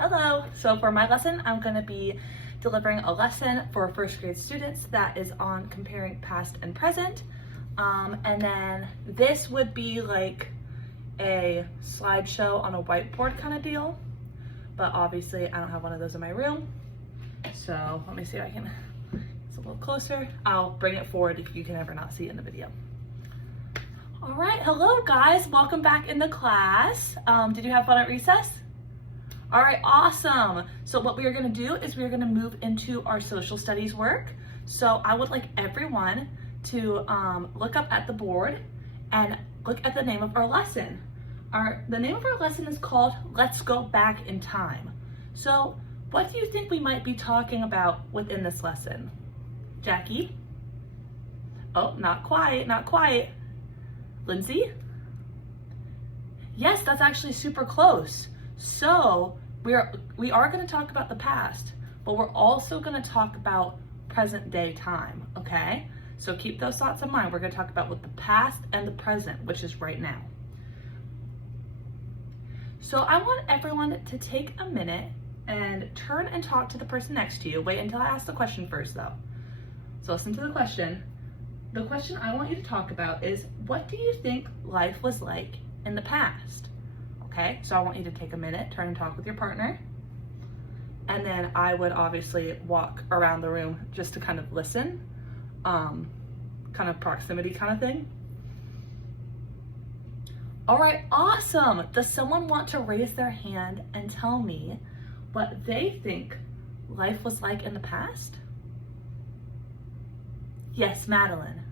Hello! So for my lesson, I'm going to be delivering a lesson for first grade students that is on comparing past and present. And then this would be like a slideshow on a whiteboard kind of deal. But obviously I don't have one of those in my room. So let me see if I can, it's a little closer. I'll bring it forward if you can ever not see it in the video. All right, hello guys, welcome back into class. Did you have fun at recess? All right, awesome. So what we are gonna do is we are gonna move into our social studies work. So I would like everyone to look up at the board and look at the name of our lesson. The name of our lesson is called Let's Go Back in Time. So what do you think we might be talking about within this lesson? Jackie? Oh, not quite, not quite. Lindsay? Yes, that's actually super close. So we are going to talk about the past, but we're also going to talk about present day time, okay? So keep those thoughts in mind. We're going to talk about what the past and the present, which is right now. So I want everyone to take a minute and turn and talk to the person next to you. Wait until I ask the question first though. So listen to the question. The question I want you to talk about is, what do you think life was like in the past? Okay, so I want you to take a minute, turn and talk with your partner. And then I would obviously walk around the room just to kind of listen, kind of proximity kind of thing. All right, awesome. Does someone want to raise their hand and tell me what they think life was like in the past? Yes, Madeline.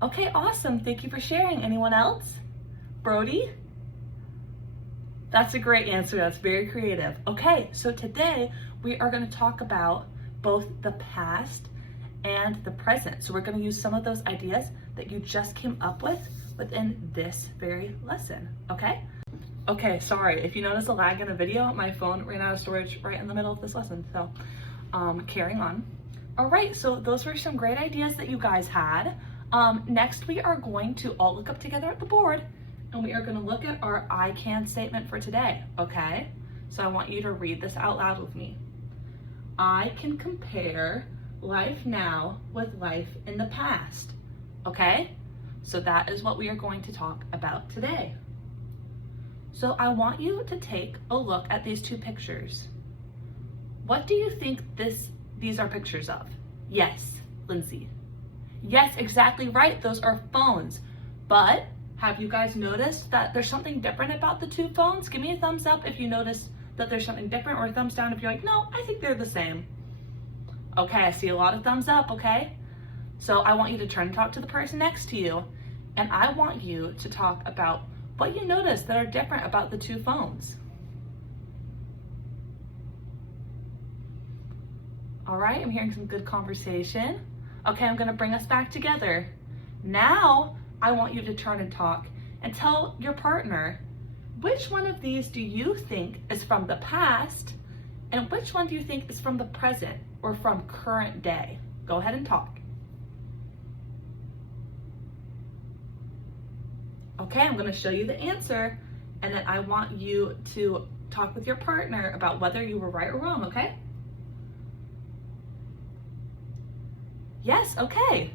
Okay, awesome. Thank you for sharing. Anyone else? Brody? That's a great answer. That's very creative. Okay, so today we are going to talk about both the past and the present. So we're going to use some of those ideas that you just came up with within this very lesson, okay? Okay, sorry. If you notice a lag in the video, my phone ran out of storage right in the middle of this lesson. So carrying on. All right, so those were some great ideas that you guys had. Next, we are going to all look up together at the board and we are going to look at our I can statement for today, okay? So I want you to read this out loud with me. I can compare life now with life in the past, okay? So that is what we are going to talk about today. So I want you to take a look at these two pictures. What do you think these are pictures of? Yes, Lindsay. Yes, exactly right. Those are phones. But have you guys noticed that there's something different about the two phones? Give me a thumbs up if you notice that there's something different, or a thumbs down if you're like, no, I think they're the same. Okay, I see a lot of thumbs up, okay? So I want you to turn and talk to the person next to you, and I want you to talk about what you notice that are different about the two phones. All right, I'm hearing some good conversation. Okay, I'm gonna bring us back together. Now, I want you to turn and talk and tell your partner, which one of these do you think is from the past and which one do you think is from the present or from current day? Go ahead and talk. Okay, I'm gonna show you the answer and then I want you to talk with your partner about whether you were right or wrong, okay? Yes, okay.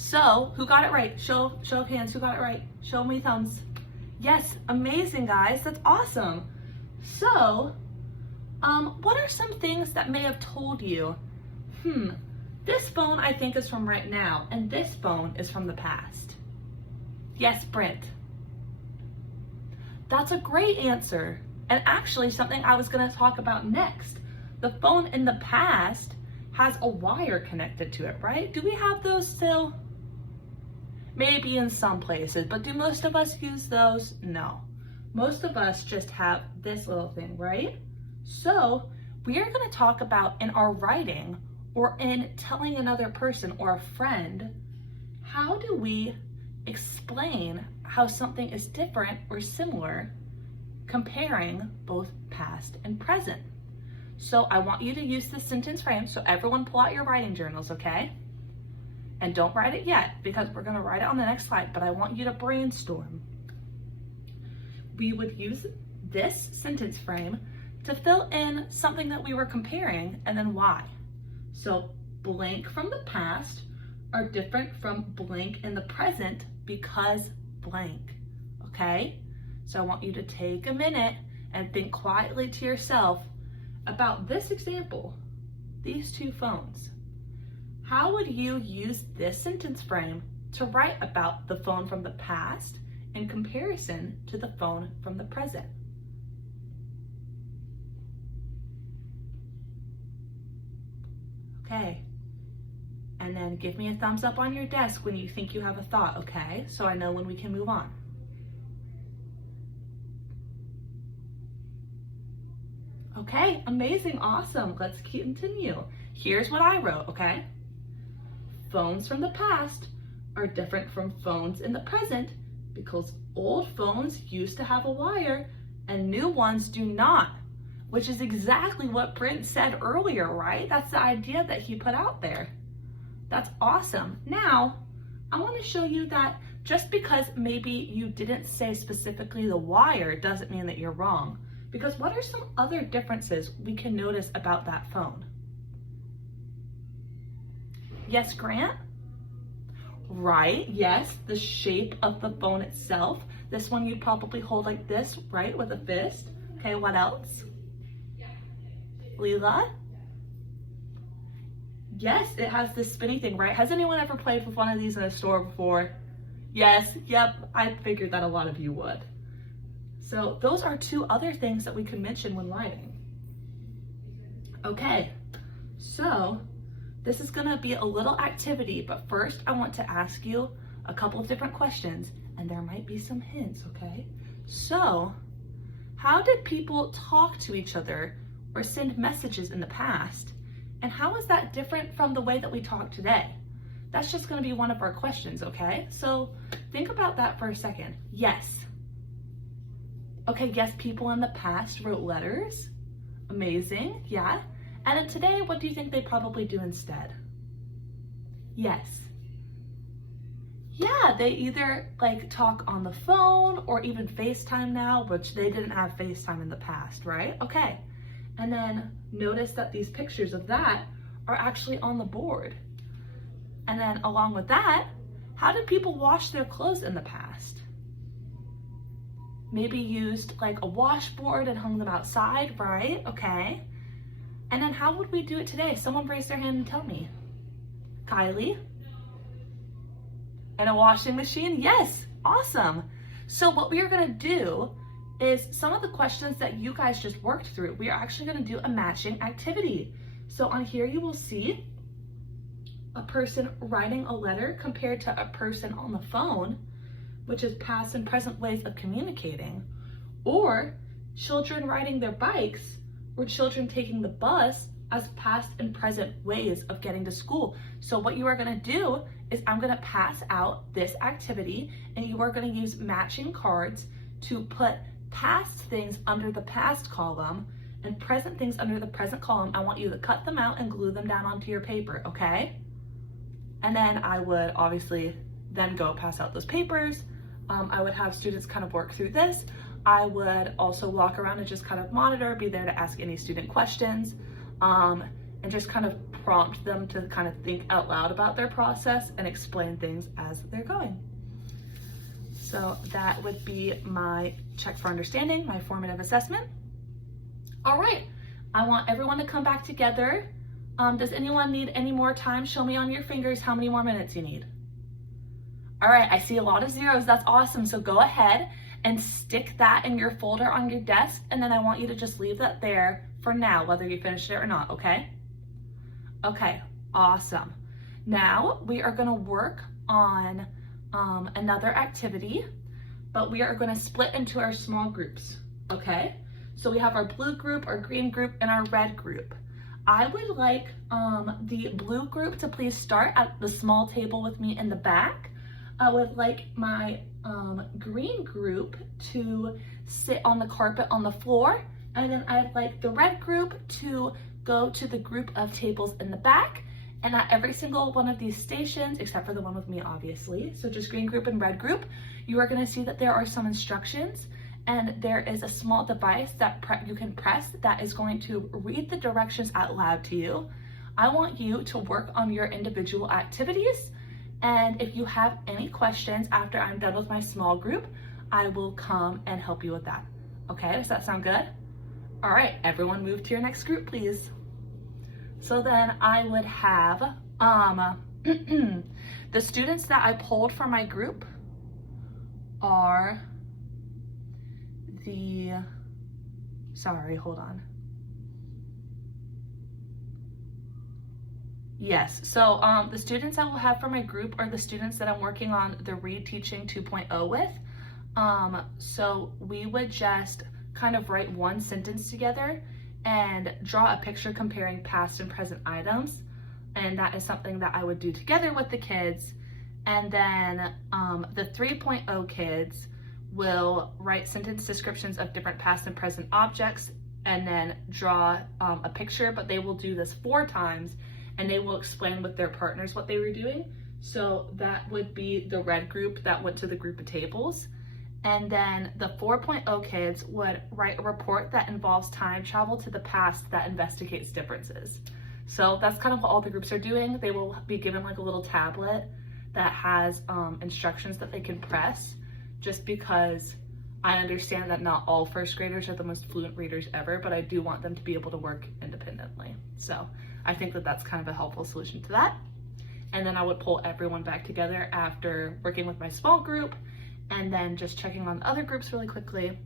So, who got it right? Show of hands, who got it right? Show me thumbs. Yes, amazing guys, that's awesome. So, what are some things that may have told you, this phone I think is from right now, and this phone is from the past? Yes, Brent. That's a great answer, and actually something I was gonna talk about next. The phone in the past has a wire connected to it, right? Do we have those still? Maybe in some places, but do most of us use those? No. Most of us just have this little thing, right? So we are gonna talk about in our writing or in telling another person or a friend, how do we explain how something is different or similar comparing both past and present? So I want you to use this sentence frame. So everyone pull out your writing journals, okay? And don't write it yet because we're gonna write it on the next slide, but I want you to brainstorm. We would use this sentence frame to fill in something that we were comparing and then why. So blank from the past are different from blank in the present because blank, okay? So I want you to take a minute and think quietly to yourself about this example, these two phones. How would you use this sentence frame to write about the phone from the past in comparison to the phone from the present? Okay, and then give me a thumbs up on your desk when you think you have a thought, okay? So I know when we can move on. Okay, amazing, awesome. Let's continue. Here's what I wrote, okay? Phones from the past are different from phones in the present because old phones used to have a wire and new ones do not, which is exactly what Brent said earlier, right? That's the idea that he put out there. That's awesome. Now, I want to show you that just because maybe you didn't say specifically the wire doesn't mean that you're wrong. Because what are some other differences we can notice about that phone? Yes, Grant? Right, yes, the shape of the phone itself. This one you'd probably hold like this, right, with a fist. Okay, what else? Leela? Yes, it has this spinny thing, right? Has anyone ever played with one of these in a store before? Yes, yep, I figured that a lot of you would. So those are two other things that we could mention when writing. Okay, so this is gonna be a little activity, but first I want to ask you a couple of different questions and there might be some hints, okay? So, how did people talk to each other or send messages in the past? And how is that different from the way that we talk today? That's just gonna be one of our questions, okay? So think about that for a second. Yes. Okay, yes, people in the past wrote letters. Amazing, yeah. And then today, what do you think they probably do instead? Yes. Yeah, they either like talk on the phone or even FaceTime now, which they didn't have FaceTime in the past, right? Okay. And then notice that these pictures of that are actually on the board. And then along with that, how did people wash their clothes in the past? Maybe used like a washboard and hung them outside, right? Okay. And then how would we do it today? Someone raise their hand and tell me. Kylie? And a washing machine? Yes, awesome. So what we are gonna do is some of the questions that you guys just worked through, we are actually gonna do a matching activity. So on here you will see a person writing a letter compared to a person on the phone, which is past and present ways of communicating, or children riding their bikes, or children taking the bus as past and present ways of getting to school. So what you are gonna do is I'm gonna pass out this activity and you are gonna use matching cards to put past things under the past column and present things under the present column. I want you to cut them out and glue them down onto your paper, okay? And then I would obviously then go pass out those papers. I would have students kind of work through this. I would also walk around and just kind of monitor, be there to ask any student questions, and just kind of prompt them to kind of think out loud about their process and explain things as they're going. So that would be my check for understanding, my formative assessment. All right, I want everyone to come back together. Does anyone need any more time? Show me on your fingers how many more minutes you need. All right, I see a lot of zeros. That's awesome. So go ahead and stick that in your folder on your desk, and then I want you to just leave that there for now, whether you finished it or not, okay? Okay, awesome. Now we are gonna work on another activity, but we are gonna split into our small groups, okay? So we have our blue group, our green group, and our red group. I would like the blue group to please start at the small table with me in the back. I would like my green group to sit on the carpet on the floor, and then I'd like the red group to go to the group of tables in the back. And at every single one of these stations, except for the one with me, obviously, so just green group and red group, you are gonna see that there are some instructions, and there is a small device that you can press that is going to read the directions out loud to you. I want you to work on your individual activities, and if you have any questions after I'm done with my small group, I will come and help you with that. Okay, does that sound good? All right, everyone move to your next group, please. So then I would have the students that I pulled from my group are hold on. Yes, so the students I will have for my group are the students that I'm working on the Read Teaching 2.0 with. So we would just kind of write one sentence together and draw a picture comparing past and present items. And that is something that I would do together with the kids. And then the 3.0 kids will write sentence descriptions of different past and present objects and then draw a picture, but they will do this 4 times and they will explain with their partners what they were doing. So that would be the red group that went to the group of tables. And then the 4.0 kids would write a report that involves time travel to the past that investigates differences. So that's kind of what all the groups are doing. They will be given like a little tablet that has instructions that they can press, just because I understand that not all first graders are the most fluent readers ever, but I do want them to be able to work independently. So I think that that's kind of a helpful solution to that. And then I would pull everyone back together after working with my small group and then just checking on other groups really quickly.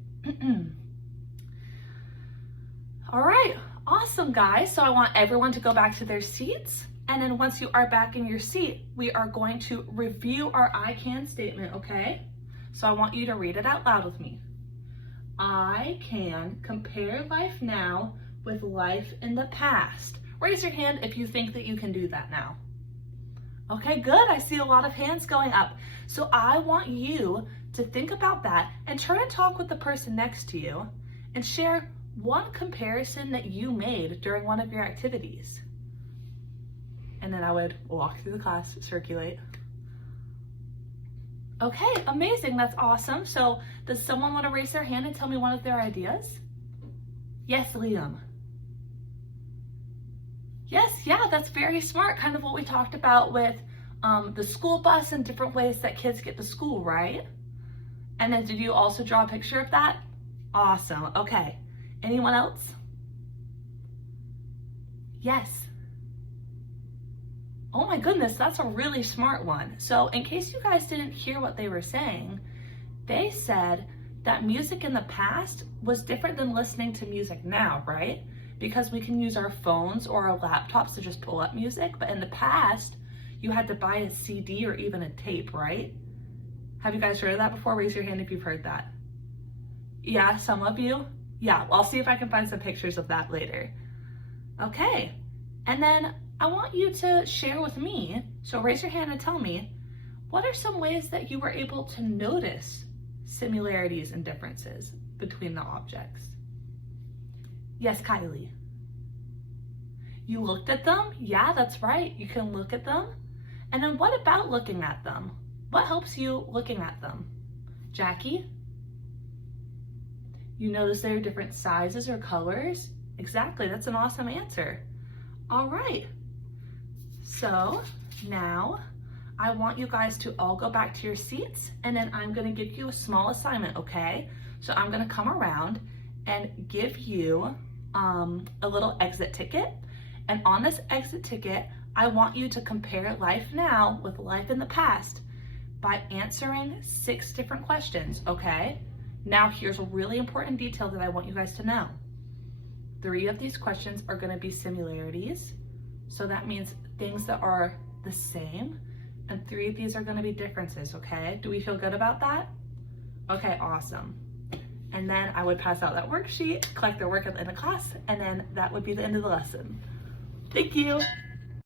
All right, awesome guys. So I want everyone to go back to their seats. And then once you are back in your seat, we are going to review our I can statement, okay? So I want you to read it out loud with me. I can compare life now with life in the past. Raise your hand if you think that you can do that now. Okay, good. I see a lot of hands going up. So I want you to think about that and try to talk with the person next to you and share one comparison that you made during one of your activities. And then I would walk through the class, circulate. Okay, amazing. That's awesome. So does someone want to raise their hand and tell me one of their ideas? Yes, Liam. Yes, yeah, that's very smart. Kind of what we talked about with the school bus and different ways that kids get to school, right? And then did you also draw a picture of that? Awesome. Okay. Anyone else? Yes. Oh my goodness, that's a really smart one. So in case you guys didn't hear what they were saying, they said that music in the past was different than listening to music now, right? Because we can use our phones or our laptops to just pull up music, but in the past, you had to buy a CD or even a tape, right? Have you guys heard of that before? Raise your hand if you've heard that. Yeah, some of you? Yeah, well, I'll see if I can find some pictures of that later. Okay, and then I want you to share with me, so raise your hand and tell me, what are some ways that you were able to notice similarities and differences between the objects? Yes, Kylie. You looked at them? Yeah, that's right. You can look at them. And then what about looking at them? What helps you looking at them? Jackie? You notice they're different sizes or colors? Exactly, that's an awesome answer. All right. So now I want you guys to all go back to your seats, and then I'm gonna give you a small assignment, okay? So I'm gonna come around and give you a little exit ticket. And on this exit ticket, I want you to compare life now with life in the past by answering 6 different questions, okay? Now here's a really important detail that I want you guys to know. 3 of these questions are gonna be similarities. So that means things that are the same, and 3 of these are gonna be differences, okay? Do we feel good about that? Okay, awesome. And then I would pass out that worksheet, collect their work at the end of class, and then that would be the end of the lesson. Thank you.